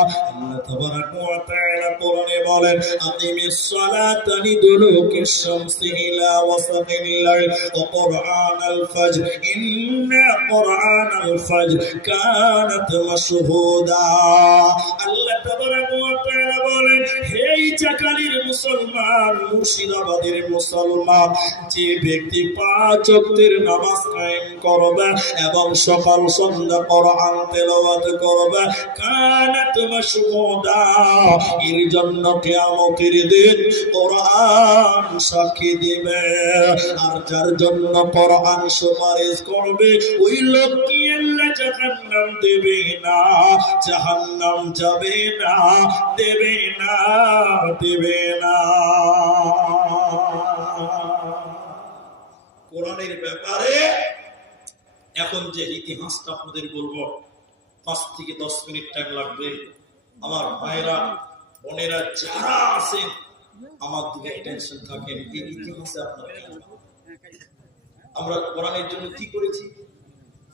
আল্লাহ তাবারাকা ওয়া তাআলা কোরআনে বলেন আকিমিস সালাতা লিদুলুকিশ শামসি ইলা ওয়াসাতিল লাইল ওয়া কুরআনাল ফাজর ইন্না কুরআনাল ফাজর কানাত মাশহুদা। আল্লাহ তাবারাকা ওয়া তাআলা বলেন হে চাকালির মুসলমান, মুর্শিদাবাদের মুসলমান, যে ব্যক্তি 5 ওয়াক্তের নামাজ কায়েম করবে এবং সকাল সন্ধ্যা কোরআন তেলাওয়াত করবে কানাত মাশহুদা, এর জন্য কিয়ামতের দিন কোরআন সাক্ষী দিবে। আর যার জন্য কোরআন সুপারিশ করবে ওই লোককে আল্লাহ জাহান্নাম দেবে না, জাহান্নাম যাবে না, দেবে না, দেবে না। কোরআনের ব্যাপারে এখন যে ইতিহাসটা আপনাদের বলবো 5 থেকে 10 মিনিট টাইম লাগবে। আমার ভাইরা বোনেরা যারা আছেন আমার দিকে টেনশন থাকেন, এই ইতিহাসে আপনারা কেন? আমরা কোরআনের জন্য কি করেছি?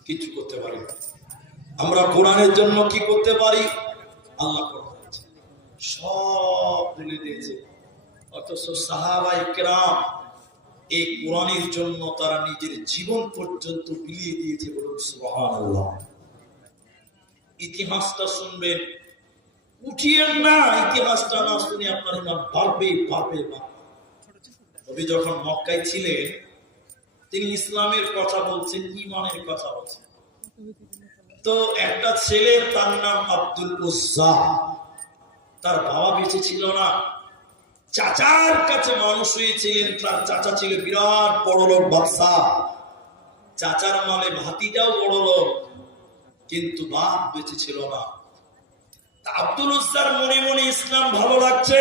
কিছু করতে পারি। আমরা কোরআনের জন্য কি করতে পারি? আল্লাহ সব ভুলে দিয়েছে। অথচ সাহাবায়ে কেরাম এই কোরআনের জন্য তারা নিজের জীবন পর্যন্ত বিলিয়ে দিয়েছে। বলুন সুবহানাল্লাহ। ইতিহাসটা শুনবেন, উঠিয়েন না, ইতিহাসটা না শুনে আপনার ইমান বাড়বে বাড়বে। নবী যখন মক্কায় ছিলেন তিনি ইসলামের কথা বলছেন, ঈমানের কথা বলছেন। তো একটা ছেলে, তার নাম আব্দুল উজ্জা, তার বাবা বেঁচে ছিল না, চাচার কাছে মানুষ হয়েছিলেন। তার চাচা ছিল বিরাট বড় লোক, বাদশা। চাচার মানে ভাতিজাও বড় লোক, কিন্তু বাপ বেঁচে ছিল না। আব্দুল উজ্জার মনে মনে ইসলাম ভালো লাগছে,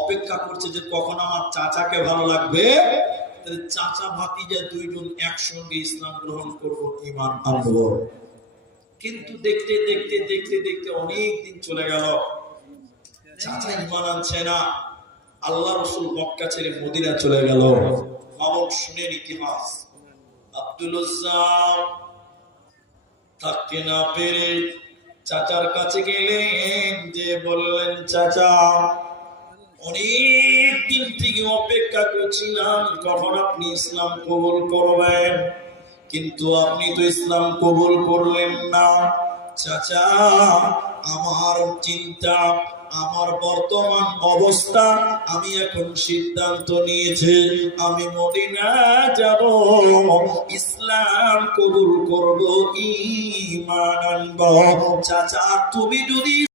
অপেক্ষা করছে যে কখন আমার চাচাকে ভালো লাগবে, চাচা ভাতিজা দুইজন একসঙ্গে ইসলাম গ্রহণ করবো, ঈমান আনবো। কিন্তু দেখতে দেখতে দেখতে দেখতে অনেক দিন চলে গেল, চাচা ঈমান আনছে না। আল্লাহ রাসূল মক্কা ছেড়ে মদিনা চলে গেল। বাবা শুনেন ইতিহাস। আব্দুল উজ্জা থাকতে না পেরে চাচার কাছে গেলেন, যে বললেন চাচা অনেক দিন থেকে অপেক্ষা করছিলাম কখন আপনি ইসলাম কবুল করবেন, কিন্তু আপনি তো ইসলাম কবুল করলেন না। চাচা আমার চিন্তা, আমার বর্তমান অবস্থা, আমি এখন সিদ্ধান্ত নিয়েছি আমি মদিনা যাব, ইসলাম কবুল করব, ঈমান আনব। চাচা তুমি যদি